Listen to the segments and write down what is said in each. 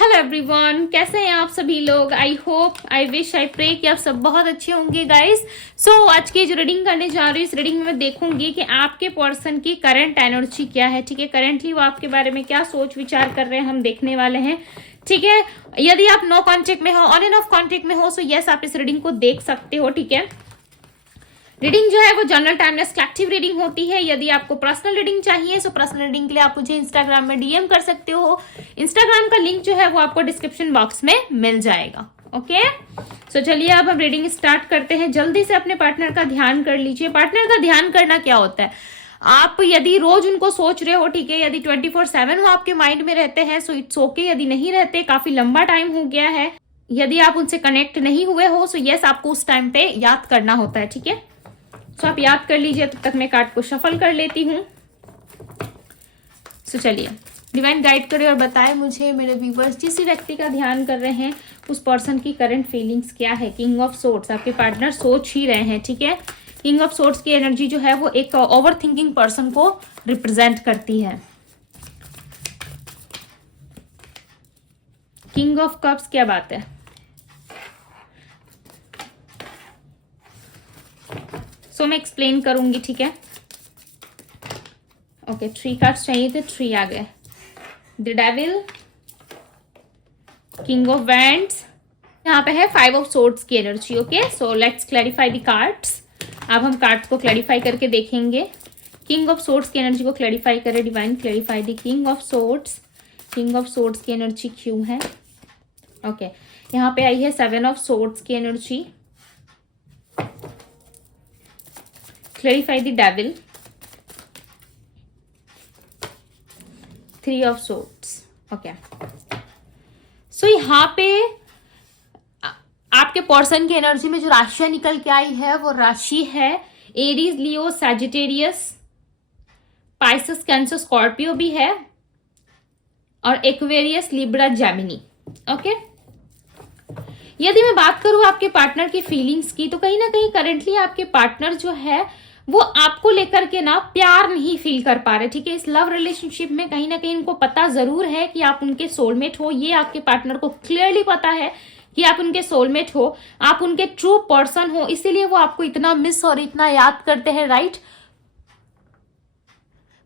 Hello everyone, कैसे हैं आप सभी लोग। I hope, I wish, I pray कि आप सब बहुत अच्छे होंगे गाइस। सो आज की जो रीडिंग करने जा रही हूँ, इस रीडिंग में मैं देखूंगी कि आपके पर्सन की करंट एनर्जी क्या है। ठीक है, करंटली वो आपके बारे में क्या सोच विचार कर रहे हैं, हम देखने वाले हैं। ठीक है, यदि आप नो कॉन्टेक्ट में हो, ऑन एंड ऑफ कॉन्टेक्ट में हो, सो यस आप इस रीडिंग को देख सकते हो। ठीक है, रीडिंग जो है वो जनरल टाइमलेस कलेक्टिव रीडिंग होती है। यदि आपको पर्सनल रीडिंग चाहिए सो पर्सनल रीडिंग के लिए आप मुझे इंस्टाग्राम में डीएम कर सकते हो। इंस्टाग्राम का लिंक जो है वो आपको डिस्क्रिप्शन बॉक्स में मिल जाएगा। ओके, सो चलिए अब हम रीडिंग स्टार्ट करते हैं। जल्दी से अपने पार्टनर का ध्यान कर लीजिए। पार्टनर का ध्यान करना क्या होता है, आप यदि रोज उनको सोच रहे हो, ठीक है, यदि 24/7 वो आपके माइंड में रहते हैं सो इट्स ओके। यदि नहीं रहते, काफी लंबा टाइम हो गया है, यदि आप उनसे कनेक्ट नहीं हुए हो सो यस आपको उस टाइम पे याद करना होता है। ठीक है, सो आप याद कर लीजिए, तब तक मैं कार्ड को शफल कर लेती हूँ। सो चलिए, डिवाइन गाइड करे और बताए मुझे मेरे व्यूवर्स जिस व्यक्ति का ध्यान कर रहे हैं उस पर्सन की करंट फीलिंग्स क्या है। किंग ऑफ सोर्ड्स, आपके पार्टनर सोच ही रहे हैं। ठीक है, किंग ऑफ सोर्ड्स की एनर्जी जो है वो एक ओवर थिंकिंग पर्सन को रिप्रेजेंट करती है। किंग ऑफ कप्स, क्या बात है। सो मैं एक्सप्लेन करूंगी। ठीक है, ओके, 3 कार्ड्स चाहिए थे, 3 आ गए। The devil, king of wands, यहाँ पे है 5 ऑफ सोर्ड्स की energy. Okay, so let's clarify the cards. अब हम कार्ड्स को क्लैरिफाई करके देखेंगे। किंग ऑफ सोर्ड्स की एनर्जी को क्लैरिफाई करें divine. Clarify the king of swords. King of swords की एनर्जी क्यों है। ओके, यहाँ पे आई है 7 ऑफ सोर्ड्स की energy. Clarify the devil, 3 of swords. Okay. So यहाँ पे आपके पर्सन की एनर्जी में जो राशियां निकल के आई है वो राशि है एरीज, लियो, सैजिटेरियस, पाइसेस, कैंसर, स्कॉर्पियो भी है और एक्वेरियस, लिब्रा, जेमिनी। ओके, यदि मैं बात करूं आपके पार्टनर की फीलिंग्स की तो कहीं ना कहीं करंटली आपके पार्टनर जो है वो आपको लेकर के ना प्यार नहीं फील कर पा रहे। ठीक है, इस लव रिलेशनशिप में कहीं ना कहीं उनको पता जरूर है कि आप उनके सोलमेट हो। ये आपके पार्टनर को क्लियरली पता है कि आप उनके सोलमेट हो, आप उनके ट्रू पर्सन हो, इसीलिए वो आपको इतना मिस और इतना याद करते हैं, राइट।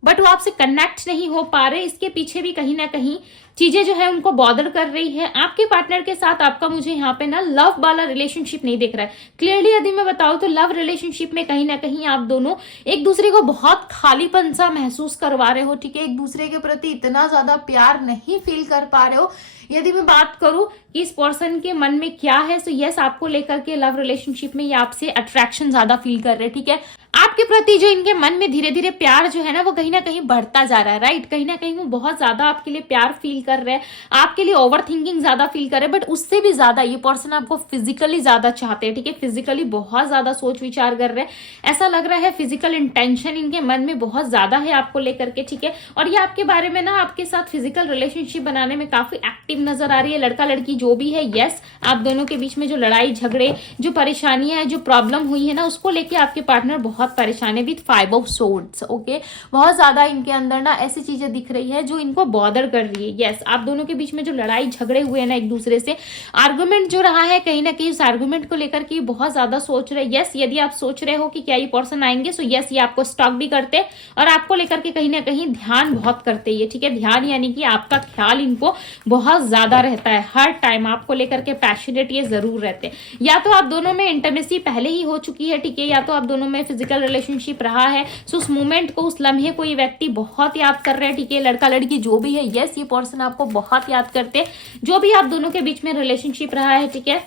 बट वो आपसे कनेक्ट नहीं हो पा रहे। इसके पीछे भी कहीं ना कहीं चीजें जो है उनको बॉदर कर रही है। आपके पार्टनर के साथ आपका मुझे यहाँ पे ना लव वाला रिलेशनशिप नहीं दिख रहा है क्लियरली। यदि मैं बताऊं तो लव रिलेशनशिप में कहीं ना कहीं आप दोनों एक दूसरे को बहुत खालीपन सा महसूस करवा रहे हो। ठीक है, एक दूसरे के प्रति इतना ज्यादा प्यार नहीं फील कर पा रहे हो। यदि मैं बात करूं कि इस पर्सन के मन में क्या है तो यस आपको लेकर के लव रिलेशनशिप में ये आपसे अट्रैक्शन ज्यादा फील कर रहे हैं। ठीक है, आपके प्रति जो इनके मन में धीरे धीरे प्यार जो है ना वो कहीं ना कहीं बढ़ता जा रहा है, राइट। कहीं ना कहीं वो बहुत ज्यादा आपके लिए प्यार फील कर रहे हैं, आपके लिए ओवर थिंकिंग ज्यादा फील कर रहे हैं। बट उससे भी ज्यादा ये पर्सन आपको फिजिकली ज्यादा चाहते हैं। ठीक है, फिजिकली बहुत ज्यादा सोच विचार कर रहे हैं। ऐसा लग रहा है फिजिकल इंटेंशन इनके मन में बहुत ज्यादा है आपको लेकर के। ठीक है, और ये आपके बारे में ना आपके साथ फिजिकल रिलेशनशिप बनाने में काफी एक्टिव नजर आ रही है। लड़का लड़की जो भी है, यस आप दोनों के बीच में जो लड़ाई झगड़े, जो परेशानियां हैं, जो प्रॉब्लम हुई है ना उसको लेके आपके पार्टनर बहुत परेशान है विद 5 ऑफ सोर्ड्स। ओके, बहुत ज्यादा इनके अंदर ना ऐसी चीजें दिख रही है जो इनको बॉदर कर रही है। यस आप दोनों के बीच में जो लड़ाई झगड़े हुए हैं ना एक दूसरे से, आर्गुमेंट जो रहा है, कहीं ना कहीं उस आर्गुमेंट को लेकर के बहुत ज्यादा सोच रहे हैं। यस यदि आप सोच रहे हो कि क्या ये पर्सन आएंगे सो यस ये आपको स्टॉक भी करते और आपको लेकर के कहीं ना कहीं ध्यान बहुत करते हैं। ठीक है, ध्यान यानी कि आपका ख्याल इनको बहुत ज्यादा रहता है। हर टाइम आपको लेकर के पैशनेट ये जरूर रहते हैं। या तो आप दोनों में इंटीमेसी पहले ही हो चुकी है, ठीक है, या तो आप दोनों में फिजिकल रिलेशनशिप रहा है। सो उस मोमेंट को, उस लम्हे को ये व्यक्ति बहुत याद कर रहे हैं। ठीक है, लड़का लड़की जो भी है, यस ये पर्सन आपको बहुत याद करते हैं, जो भी आप दोनों के बीच में रिलेशनशिप रहा है। ठीक है,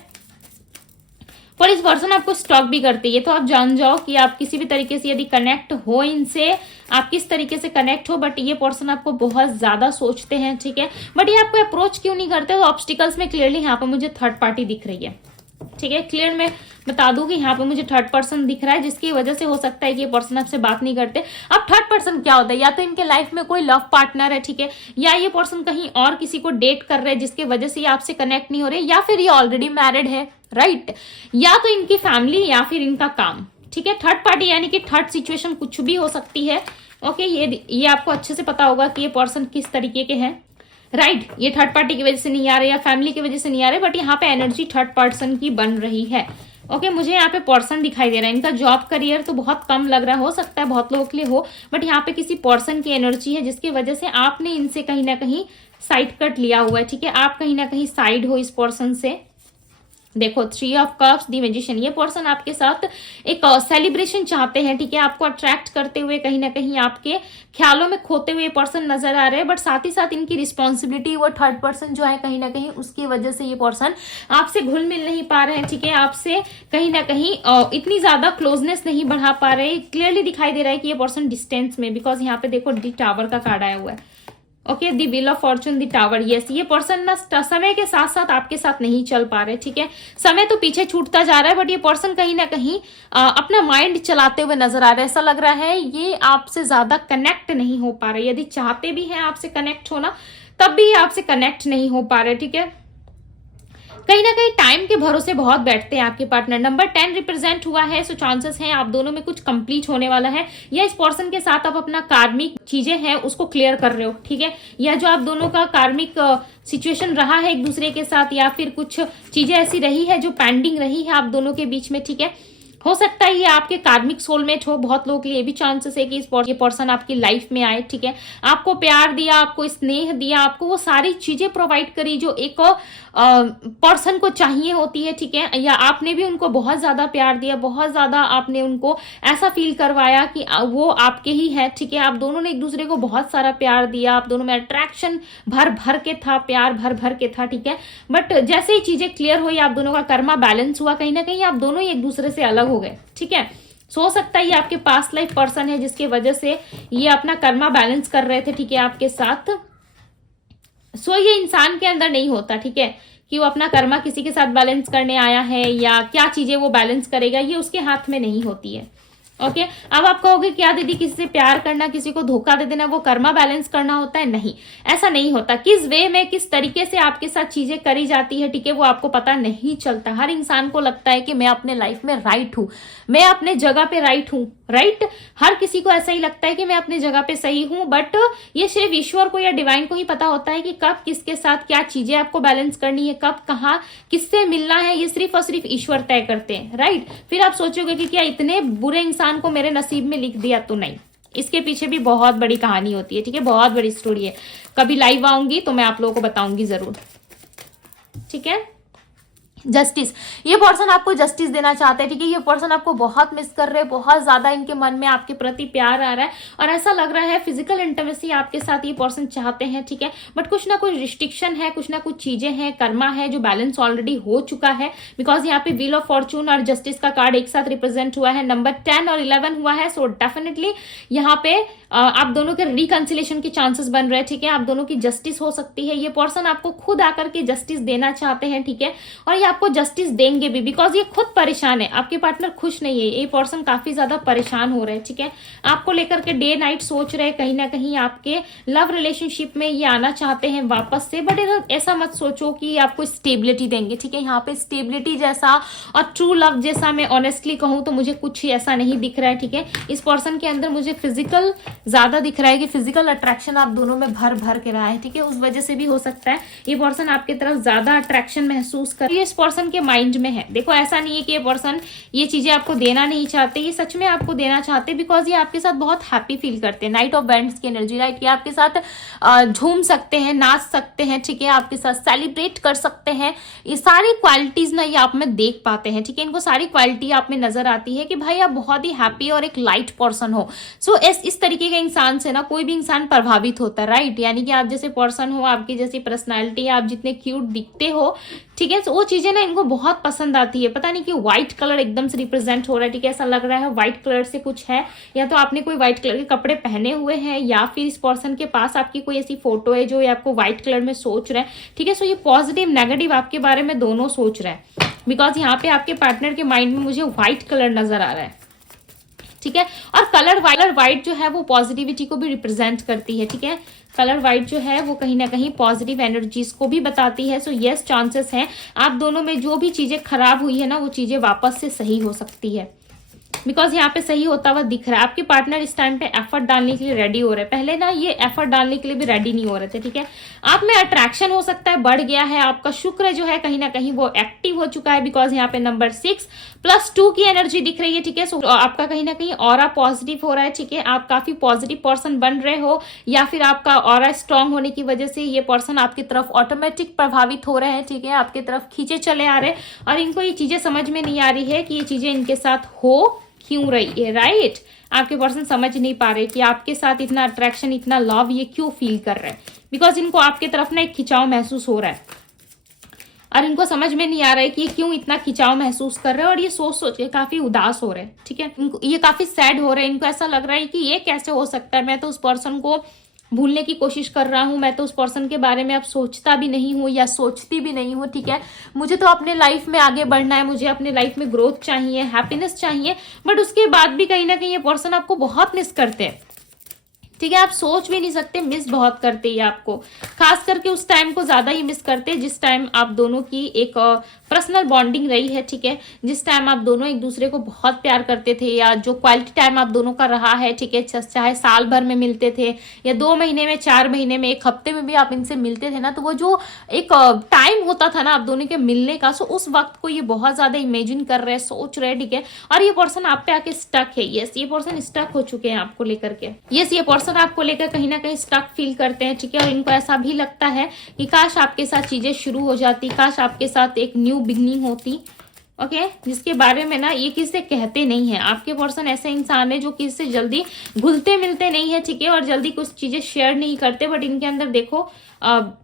पर इस पर्सन आपको स्टॉक भी करते हैं। तो आप जान जाओ कि आप किसी भी तरीके से यदि कनेक्ट हो इनसे, आप किस तरीके से कनेक्ट हो, बट ये पर्सन आपको बहुत ज्यादा सोचते हैं। ठीक है, बट ये आपको अप्रोच क्यों नहीं करते, तो ऑब्स्टिकल्स में क्लियरली यहाँ पर मुझे थर्ड पार्टी दिख रही है। ठीक है, क्लियर मैं बता दूं कि यहाँ पे मुझे थर्ड पर्सन दिख रहा है, जिसकी वजह से हो सकता है कि ये पर्सन आपसे बात नहीं करते। अब थर्ड पर्सन क्या होता है, या तो इनके लाइफ में कोई लव पार्टनर है, ठीक है, या ये पर्सन कहीं और किसी को डेट कर रहे हैं जिसकी वजह से ये आपसे कनेक्ट नहीं हो रहे, या फिर ये ऑलरेडी मैरिड है, राइट, या तो इनकी फैमिली या फिर इनका काम। ठीक है, थर्ड पार्टी यानी कि थर्ड सिचुएशन कुछ भी हो सकती है। ओके, ये आपको अच्छे से पता होगा कि ये पर्सन किस तरीके के हैं। राइट ये थर्ड पार्टी की वजह से नहीं आ रहे या फैमिली की वजह से नहीं आ रहे, बट यहाँ पे एनर्जी थर्ड पर्सन की बन रही है। ओके मुझे यहाँ पे पर्सन दिखाई दे रहा है, इनका जॉब करियर तो बहुत कम लग रहा है, हो सकता है बहुत लोगों के लिए हो, बट यहाँ पे किसी पर्सन की एनर्जी है जिसकी वजह से आपने इनसे कहीं ना कहीं साइड कट लिया हुआ है। ठीक है आप कहीं ना कहीं साइड हो इस पर्सन से। देखो 3 ऑफ कप्स, द मैजिशियन, ये पर्सन आपके साथ एक सेलिब्रेशन चाहते हैं। ठीक है आपको अट्रैक्ट करते हुए कहीं ना कहीं आपके ख्यालों में खोते हुए पर्सन नजर आ रहे हैं, बट साथ ही साथ इनकी रिस्पॉन्सिबिलिटी वो थर्ड पर्सन जो है कहीं ना कहीं उसकी वजह से ये पर्सन आपसे घुल मिल नहीं पा रहे हैं। ठीक है आपसे कहीं ना कहीं इतनी ज्यादा क्लोजनेस नहीं बढ़ा पा रहे। क्लियरली दिखाई दे रहा है कि ये पर्सन डिस्टेंस में, बिकॉज यहाँ पे देखो दी टावर का कार्ड आया हुआ है। Okay the wheel of Fortune, the tower, yes ये पर्सन ना समय के साथ साथ आपके साथ नहीं चल पा रहे। ठीक है समय तो पीछे छूटता जा रहा है, बट ये पर्सन कहीं ना कहीं अपना माइंड चलाते हुए नजर आ रहा है। ऐसा लग रहा है ये आपसे ज्यादा कनेक्ट नहीं हो पा रहे, यदि चाहते भी हैं आपसे कनेक्ट होना तब भी आपसे कनेक्ट नहीं हो पा रहे। ठीक है कहीं ना कहीं टाइम के भरोसे बहुत बैठते हैं आपके पार्टनर। नंबर 10 रिप्रेजेंट हुआ है, सो चांसेस हैं आप दोनों में कुछ कंप्लीट होने वाला है, या इस पर्सन के साथ आप अपना कार्मिक चीजें हैं उसको क्लियर कर रहे हो। ठीक है या जो आप दोनों का कार्मिक सिचुएशन रहा है एक दूसरे के साथ, या फिर कुछ चीजें ऐसी रही है जो पेंडिंग रही है आप दोनों के बीच में। ठीक है हो सकता है ये आपके कार्मिक सोलमेट हो, बहुत लोगों के लिए भी चांसेस है कि ये पर्सन आपकी लाइफ में आए। ठीक है आपको प्यार दिया, आपको स्नेह दिया, आपको वो सारी चीजें प्रोवाइड करी जो एक पर्सन को चाहिए होती है। ठीक है या आपने भी उनको बहुत ज्यादा प्यार दिया, बहुत ज्यादा आपने उनको ऐसा फील करवाया कि वो आपके ही है। ठीक है आप दोनों ने एक दूसरे को बहुत सारा प्यार दिया, आप दोनों में अट्रैक्शन भर भर के था, प्यार भर भर के था। ठीक है बट जैसे ही चीजें क्लियर हुई, आप दोनों का कर्मा बैलेंस हुआ, कहीं ना कहीं आप दोनों ही एक दूसरे से अलग हो गए। ठीक है हो सकता है ये आपके पास्ट लाइफ पर्सन है जिसके वजह से ये अपना कर्मा बैलेंस कर रहे थे। ठीक है आपके साथ ये इंसान के अंदर नहीं होता। ठीक है कि वो अपना कर्मा किसी के साथ बैलेंस करने आया है या क्या चीजें वो बैलेंस करेगा, ये उसके हाथ में नहीं होती है। ओके अब आप कहोगे क्या दीदी किसी से प्यार करना, किसी को धोखा दे देना वो कर्मा बैलेंस करना होता है? नहीं ऐसा नहीं होता। किस वे में किस तरीके से आपके साथ चीजें करी जाती है ठीक है वो आपको पता नहीं चलता। हर इंसान को लगता है कि मैं अपने लाइफ में राइट हूं, मैं अपने जगह पे राइट हूं। राइट हर किसी को ऐसा ही लगता है कि मैं अपने जगह पे सही हूं, बट ये सिर्फ ईश्वर को या डिवाइन को ही पता होता है कि कब किसके साथ क्या चीजें आपको बैलेंस करनी है, कब कहाँ किससे मिलना है, ये सिर्फ और सिर्फ ईश्वर तय करते हैं। राइट फिर आप सोचोगे कि क्या इतने बुरे इंसान को मेरे नसीब में लिख दिया, तो नहीं, इसके पीछे भी बहुत बड़ी कहानी होती है। ठीक है बहुत बड़ी स्टोरी है, कभी लाइव आऊंगी तो मैं आप लोगों को बताऊंगी जरूर। ठीक है जस्टिस, ये पर्सन आपको जस्टिस देना चाहते हैं। ठीक है ये पर्सन आपको बहुत मिस कर रहे हैं, बहुत ज्यादा इनके मन में आपके प्रति प्यार आ रहा है और ऐसा लग रहा है फिजिकल इंटीमेसी आपके साथ ये पर्सन चाहते हैं। ठीक है बट कुछ ना कुछ रिस्ट्रिक्शन है, कुछ ना कुछ चीजें हैं, कर्मा है जो बैलेंस ऑलरेडी हो चुका है। बिकॉज यहाँ पे व्हील ऑफ फॉर्चून और जस्टिस का कार्ड एक साथ रिप्रेजेंट हुआ है, नंबर 10 और 11 हुआ है। सो डेफिनेटली यहाँ पे आप दोनों के रिकंसिलेशन के चांसेस बन रहे हैं। ठीक है आप दोनों की जस्टिस हो सकती है, ये पर्सन आपको खुद आकर के जस्टिस देना चाहते हैं। ठीक है और ये आपको जस्टिस देंगे भी, बिकॉज ये खुद परेशान है, आपके पार्टनर खुश नहीं है, ये पर्सन काफी ज्यादा परेशान हो रहे हैं। ठीक है आपको लेकर के डे नाइट सोच रहे हैं, कहीं ना कहीं आपके लव रिलेशनशिप में ये आना चाहते हैं वापस से, बट ऐसा मत सोचो कि आपको स्टेबिलिटी देंगे। ठीक है यहाँ पे स्टेबिलिटी जैसा और ट्रू लव जैसा मैं ऑनेस्टली कहूं तो मुझे कुछ ऐसा नहीं दिख रहा है। ठीक है इस पर्सन के अंदर मुझे फिजिकल ज्यादा दिख रहा है कि फिजिकल अट्रैक्शन आप दोनों में भर भर के रहा है। ठीक है उस वजह से भी हो सकता है ये पर्सन आपकी तरफ ज्यादा अट्रैक्शन महसूस कर, ये इस पर्सन के माइंड में है। देखो ऐसा नहीं है कि ये पर्सन ये चीजें आपको देना नहीं चाहते, ये सच में आपको देना चाहते, बिकॉज ये आपके साथ बहुत हैप्पी फील करते हैं। नाइट ऑफ बैंड्स की एनर्जी, राइट ये आपके साथ झूम सकते हैं, नाच सकते हैं। ठीक है आपके साथ सेलिब्रेट कर सकते हैं, ये सारी क्वालिटीज ना ये आप में देख पाते हैं। ठीक है इनको सारी क्वालिटी आप में नजर आती है कि भाई आप बहुत ही हैप्पी और एक लाइट पर्सन हो। सो इस तरीके के इंसान से ना कोई भी इंसान प्रभावित होता है। राइट यानी कि आप जैसे पर्सन हो, आपकी जैसी पर्सनालिटी, आप जितने क्यूट दिखते हो, ठीक है वो चीजें ना इनको बहुत पसंद आती है। पता नहीं कि व्हाइट कलर एकदम से रिप्रेजेंट हो रहा है। ठीक है ऐसा लग रहा है व्हाइट कलर से कुछ है, या तो आपने कोई व्हाइट कलर के कपड़े पहने हुए हैं, या फिर इस पर्सन के पास आपकी कोई ऐसी फोटो है जो आपको व्हाइट कलर में सोच रहा है। ठीक है सो ये पॉजिटिव नेगेटिव आपके बारे में दोनों सोच रहा है, बिकॉज यहाँ पे आपके पार्टनर के माइंड में मुझे व्हाइट कलर नजर आ रहा है। ठीक है और कलर व्हाइट जो है वो पॉजिटिविटी को भी रिप्रेजेंट करती है। ठीक है कलर व्हाइट जो है वो कहीं ना कहीं पॉजिटिव एनर्जीज को भी बताती है। सो यस चांसेस हैं आप दोनों में जो भी चीजें खराब हुई है ना वो चीजें वापस से सही हो सकती है। बिकॉज यहाँ पे सही होता हुआ दिख रहा है। आपके पार्टनर इस टाइम पे एफर्ट डालने के लिए रेडी हो रहे हैं। पहले ना ये एफर्ट डालने के लिए भी रेडी नहीं हो रहे थे, ठीक है। आप में अट्रैक्शन हो सकता है बढ़ गया है, आपका शुक्र जो है कहीं ना कहीं वो एक्टिव हो चुका है, बिकॉज यहाँ पे नंबर 6+2 की एनर्जी दिख रही है, ठीक है। सो आपका कहीं ना कहीं ऑरा पॉजिटिव हो रहा है, ठीक है। आप काफी पॉजिटिव पर्सन बन रहे हो, या फिर आपका ऑरा स्ट्रांग होने की वजह से ये पर्सन आपकी तरफ ऑटोमेटिक प्रभावित हो रहे हैं, ठीक है। आपकी तरफ खींचे चले आ रहे हैं, और इनको ये चीजें समझ में नहीं आ रही है कि ये चीजें इनके साथ हो क्यों रही है, राइट। आपके पर्सन समझ नहीं पा रहे कि आपके साथ इतना अट्रैक्शन, इतना लव ये क्यों फील कर रहे हैं, बिकॉज इनको आपके तरफ ना एक खिंचाव महसूस हो रहा है, और इनको समझ में नहीं आ रहा है कि ये क्यों इतना खिंचाव महसूस कर रहे हैं, और ये सोच सोच के काफी उदास हो रहे हैं, ठीक है। ये काफी सैड हो रहे हैं, इनको ऐसा लग रहा है कि ये कैसे हो सकता है, मैं तो उस पर्सन को भूलने की कोशिश कर रहा हूं, मैं तो उस पर्सन के बारे में अब सोचता भी नहीं हूं या सोचती भी नहीं हूं, ठीक है। मुझे तो अपने लाइफ में आगे बढ़ना है, मुझे अपने लाइफ में ग्रोथ चाहिए, हैप्पीनेस चाहिए, बट उसके बाद भी कहीं ना कहीं ये पर्सन आपको बहुत मिस करते हैं, ठीक है। आप सोच भी नहीं सकते, मिस बहुत करते हैं आपको, खास करके उस टाइम को ज्यादा ही मिस करते हैं जिस टाइम आप दोनों की एक पर्सनल बॉन्डिंग रही है, ठीक है। जिस टाइम आप दोनों एक दूसरे को बहुत प्यार करते थे, या जो क्वालिटी टाइम आप दोनों का रहा है, ठीक है। चाहे साल भर में मिलते थे, या 2 महीने में, 4 महीने में, 1 हफ्ते में भी आप इनसे मिलते थे ना, तो वो जो एक टाइम होता था ना आप दोनों के मिलने का, सो उस वक्त को ये बहुत ज्यादा इमेजिन कर रहे हैं, सोच रहे हैं, ठीक है। और ये पर्सन आप पे आके स्टक है, यस, ये पर्सन स्टक हो चुके हैं आपको लेकर के, यस, ये पर्सन आपको लेकर कहीं ना कहीं स्टक फील करते हैं, ठीक है। और इनको ऐसा भी लगता है कि काश आपके साथ चीजें शुरू हो जाती, काश आपके साथ एक न्यू बिगनिंग होती, ओके। जिसके बारे में ना ये किससे कहते नहीं है। आपके पर्सन ऐसे इंसान है जो किससे जल्दी घुलते मिलते नहीं है, ठीक है, और जल्दी कुछ चीजें शेयर नहीं करते, बट इनके अंदर देखो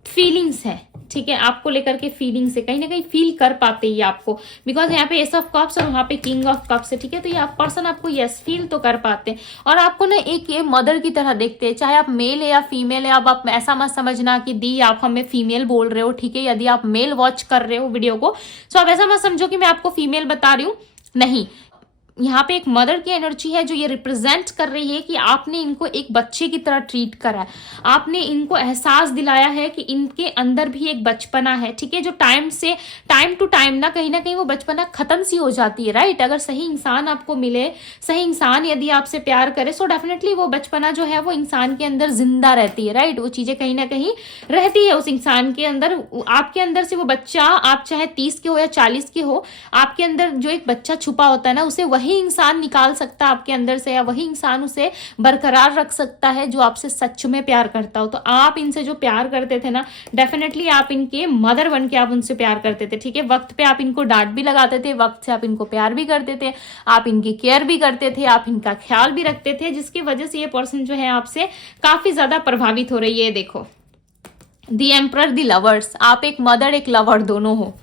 फीलिंग्स है, ठीक है। आपको लेकर के फीलिंग्स है, कहीं ना कहीं फील कर पाते हैं आपको, बिकॉज यहाँ पे एस ऑफ कप्स और वहां पे किंग ऑफ कप्स है, ठीक है। तो ये पर्सन आपको यस फील तो कर पाते हैं, और आपको ना एक ये मदर की तरह देखते हैं, चाहे आप मेल है या फीमेल है। अब आप ऐसा मत समझना कि दी आप हमें फीमेल बोल रहे हो, ठीक है। यदि आप मेल वॉच कर रहे हो वीडियो को, तो आप ऐसा मत समझो कि मैं आपको फीमेल बता रही हूँ, नहीं। यहाँ पे एक मदर की एनर्जी है जो ये रिप्रेजेंट कर रही है कि आपने इनको एक बच्चे की तरह ट्रीट करा है, आपने इनको एहसास दिलाया है कि इनके अंदर भी एक बचपना है, ठीक है। जो टाइम टू टाइम ना कहीं वो बचपना खत्म सी हो जाती है, राइट। अगर सही इंसान आपको मिले, सही इंसान यदि आपसे प्यार करे, सो डेफिनेटली वो बचपना जो है वो इंसान के अंदर जिंदा रहती है, राइट। वो चीजें कहीं ना कहीं रहती है उस इंसान के अंदर, आपके अंदर से वो बच्चा, आप चाहे 30 के हो या 40 के हो, आपके अंदर जो एक बच्चा छुपा होता है ना, उसे वही इंसान निकाल सकता है आपके अंदर से, या वही इंसान उसे बरकरार रख सकता है जो आपसे सच में प्यार करता हो। तो आप इनसे जो प्यार करते थे ना, डेफिनेटली आप इनके मदर बन के आप उनसे प्यार करते थे, ठीक है। वक्त पे आप इनको डांट भी लगाते थे, वक्त से आप इनको प्यार भी करते थे, आप इनकी केयर भी करते थे, आप इनका ख्याल भी रखते थे, जिसकी वजह से ये पर्सन जो है आपसे काफी ज्यादा प्रभावित हो रही है। देखो, द एम्परर, द लवर्स, आप एक मदर एक लवर दोनों हो,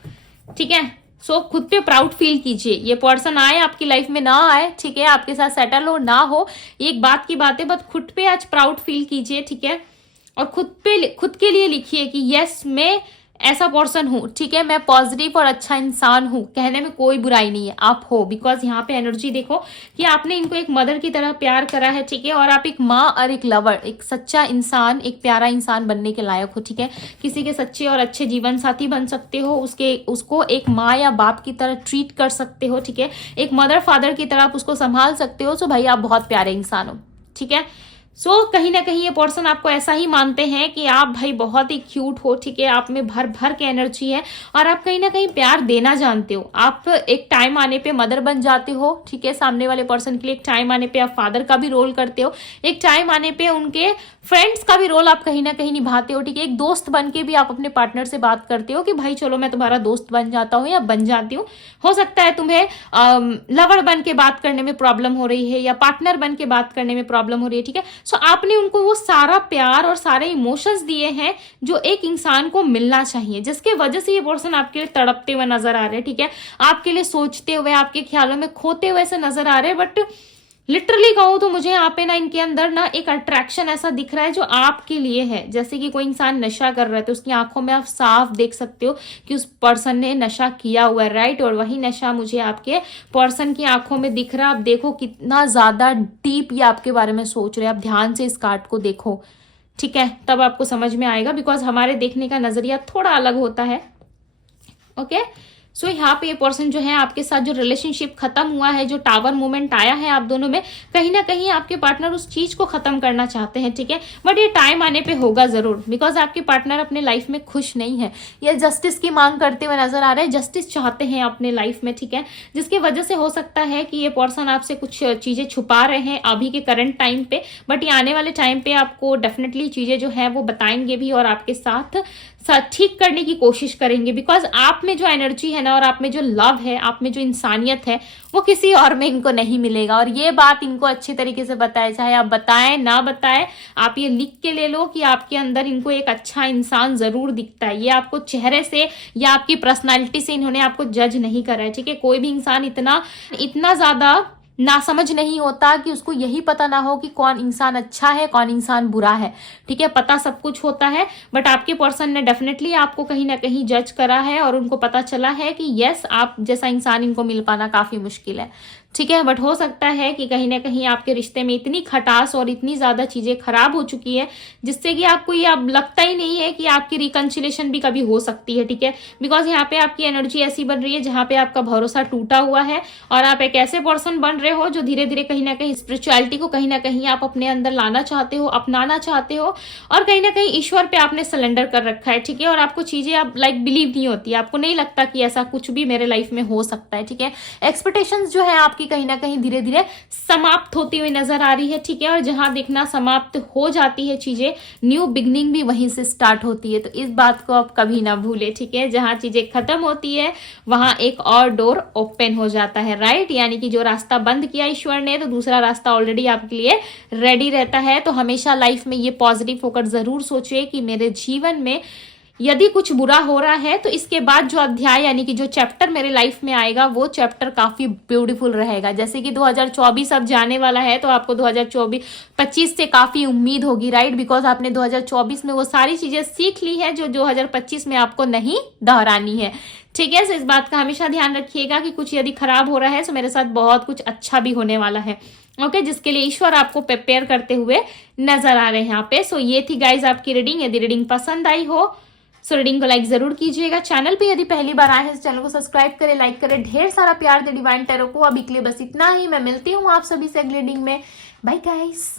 ठीक है। सो खुद पे प्राउड फील कीजिए। ये पर्सन आए आपकी लाइफ में ना आए, ठीक है, आपके साथ सेटल हो ना हो, एक बात की बात है, बट खुद पे आज प्राउड फील कीजिए, ठीक है। और खुद के लिए लिखिए कि यस मैं ऐसा पर्सन हूं, ठीक है, मैं पॉजिटिव और अच्छा इंसान हूं, कहने में कोई बुराई नहीं है, आप हो। बिकॉज यहाँ पे एनर्जी देखो कि आपने इनको एक मदर की तरह प्यार करा है, ठीक है। और आप एक माँ और एक लवर, एक सच्चा इंसान, एक प्यारा इंसान बनने के लायक हो, ठीक है। किसी के सच्चे और अच्छे जीवन साथी बन सकते हो, उसको एक माँ या बाप की तरह ट्रीट कर सकते हो, ठीक है। एक मदर फादर की तरह आप उसको संभाल सकते हो। सो भाई आप बहुत प्यारे इंसान हो, ठीक है। सो कहीं ना कहीं ये पर्सन आपको ऐसा ही मानते हैं कि आप भाई बहुत ही क्यूट हो, ठीक है। आप में भर भर के एनर्जी है, और आप कहीं ना कहीं प्यार देना जानते हो। आप एक टाइम आने पे मदर बन जाते हो, ठीक है। सामने वाले पर्सन के लिए एक टाइम आने पे आप फादर का भी रोल करते हो, एक टाइम आने पे उनके फ्रेंड्स का भी रोल आप कहीं ना कहीं निभाते हो, ठीक है। एक दोस्त बन के भी आप अपने पार्टनर से बात करते हो कि भाई चलो मैं तुम्हारा दोस्त बन जाता हूँ या बन जाती हूँ। हो सकता है तुम्हें लवर बन के बात करने में प्रॉब्लम हो रही है, या पार्टनर बन के बात करने में प्रॉब्लम हो रही है, ठीक है। सो आपने उनको वो सारा प्यार और सारे इमोशंस दिए हैं जो एक इंसान को मिलना चाहिए, जिसके वजह से ये पर्सन आपके लिए तड़पते हुए नजर आ रहे हैं, ठीक है। आपके लिए सोचते हुए, आपके ख्यालों में खोते हुए से नजर आ रहे हैं। बट लिटरली कहूँ तो मुझे यहाँ पे ना इनके अंदर ना एक अट्रैक्शन ऐसा दिख रहा है जो आपके लिए है। जैसे कि कोई इंसान नशा कर रहा है तो उसकी आंखों में आप साफ देख सकते हो कि उस पर्सन ने नशा किया हुआ है, राइट। और वही नशा मुझे आपके पर्सन की आंखों में दिख रहा है। आप देखो कितना ज्यादा डीप ये आपके बारे में सोच रहे हैं। आप ध्यान से इस कार्ड को देखो, ठीक है, तब आपको समझ में आएगा। बिकॉज हमारे देखने का नजरिया थोड़ा अलग होता है, ओके। सो यहाँ पे ये पर्सन जो है आपके साथ जो रिलेशनशिप खत्म हुआ है, जो टावर मोमेंट आया है आप दोनों में, कहीं ना कहीं आपके पार्टनर उस चीज को खत्म करना चाहते हैं, ठीक है। बट ये टाइम आने पे होगा जरूर, बिकॉज आपके पार्टनर अपने लाइफ में खुश नहीं है, ये जस्टिस की मांग करते हुए नजर आ रहे हैं, जस्टिस चाहते हैं अपने लाइफ में, ठीक है। जिसकी वजह से हो सकता है कि ये पर्सन आपसे कुछ चीजें छुपा रहे हैं अभी के करंट टाइम पे, बट ये आने वाले टाइम पे आपको डेफिनेटली चीजें जो है वो बताएंगे भी और आपके साथ ठीक करने की कोशिश करेंगे। बिकॉज आप में जो एनर्जी है ना, और आप में जो लव है, आप में जो इंसानियत है, वो किसी और में इनको नहीं मिलेगा। और ये बात इनको अच्छी तरीके से बताए, चाहे आप बताएं ना बताएं, आप ये लिख के ले लो कि आपके अंदर इनको एक अच्छा इंसान जरूर दिखता है। ये आपको चेहरे से या आपकी पर्सनालिटी से इन्होंने आपको जज नहीं करा है, ठीक है। कोई भी इंसान इतना ज्यादा नासमझ नहीं होता कि उसको यही पता ना हो कि कौन इंसान अच्छा है, कौन इंसान बुरा है, ठीक है। पता सब कुछ होता है, बट आपके पर्सन ने डेफिनेटली आपको कहीं ना कहीं जज करा है और उनको पता चला है कि यस, आप जैसा इंसान इनको मिल पाना काफी मुश्किल है, ठीक है। बट हो सकता है कि कहीं ना कहीं आपके रिश्ते में इतनी खटास और इतनी ज्यादा चीजें खराब हो चुकी है, जिससे कि आपको ये अब लगता ही नहीं है कि आपकी रिकंसिलेशन भी कभी हो सकती है, ठीक है। बिकॉज यहाँ पे आपकी एनर्जी ऐसी बन रही है जहां पे आपका भरोसा टूटा हुआ है, और आप एक ऐसे पर्सन बन रहे हो जो धीरे धीरे कहीं ना कहीं स्पिरिचुअलिटी को कहीं ना कहीं आप अपने अंदर लाना चाहते हो, अपनाना चाहते हो, और कहीं ना कहीं ईश्वर पे आपने सरेंडर कर रखा है, ठीक है। और आपको चीजें अब बिलीव नहीं होती, आपको नहीं लगता कि ऐसा कुछ भी मेरे लाइफ में हो सकता है, ठीक है। एक्सपेक्टेशंस जो है आपकी कहीं ना कहीं धीरे धीरे समाप्त होती हुई नजर आ रही है, ठीक है। और जहां देखना समाप्त हो जाती है चीजें, न्यू बिगनिंग भी वहीं से स्टार्ट होती है। तो इस बात को आप कभी ना भूले, ठीक है। जहां चीजें खत्म होती है वहां एक और डोर ओपन हो जाता है, राइट। यानी कि जो रास्ता बंद किया ईश्वर ने, तो दूसरा रास्ता ऑलरेडी आपके लिए रेडी रहता है। तो हमेशा लाइफ में ये पॉजिटिव होकर जरूर सोचिए कि मेरे जीवन में यदि कुछ बुरा हो रहा है तो इसके बाद जो अध्याय यानी कि जो चैप्टर मेरे लाइफ में आएगा, वो चैप्टर काफी ब्यूटीफुल रहेगा। जैसे कि 2024 अब जाने वाला है, तो आपको 2025 से काफी उम्मीद होगी, राइट। बिकॉज आपने 2024 में वो सारी चीजें सीख ली है जो 2025 में आपको नहीं दोहरानी है, ठीक है। इस बात का हमेशा ध्यान रखिएगा कि कुछ यदि खराब हो रहा है तो मेरे साथ बहुत कुछ अच्छा भी होने वाला है, ओके। जिसके लिए ईश्वर आपको प्रिपेयर करते हुए नजर आ रहे हैं यहाँ पे। सो ये थी गाइज आपकी रीडिंग। यदि रीडिंग पसंद आई हो सो रीडिंग को लाइक जरूर कीजिएगा। चैनल पे यदि पहली बार आए हैं तो चैनल को सब्सक्राइब करें, लाइक करें, ढेर सारा प्यार दे डिवाइन टैरो को। अभी के लिए बस इतना ही। मैं मिलती हूँ आप सभी से अगली रीडिंग में। Bye guys.